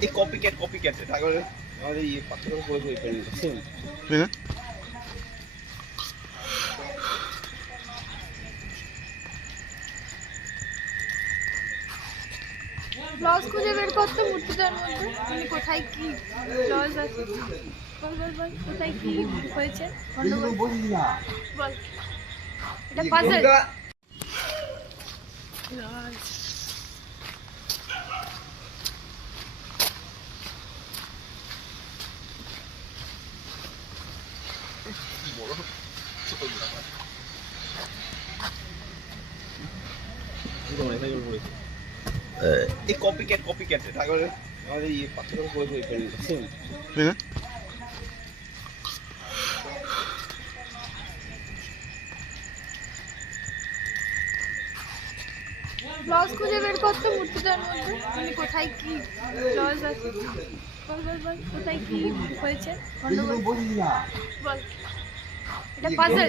এই copy cat এটা করে আমাদের এই পাথর করে করে পেন সেম ক্লজ খুঁজে বের করতে মূর্তিটার মধ্যে মানে কোথায় কি ক্লজ আছে বল বল বল কোথায় কি হয়েছে বল এটা পাজল এই কপি ক্যাট এটা করে আমাদের এই পাথর করে করে পেন সেম ক্লজ খুঁজে বের করতে মূর্তিটার মধ্যে মানে কোথায় কি ক্লজ আছে বল বল বল কোথায় কি হয়েছে বল এটা পাজল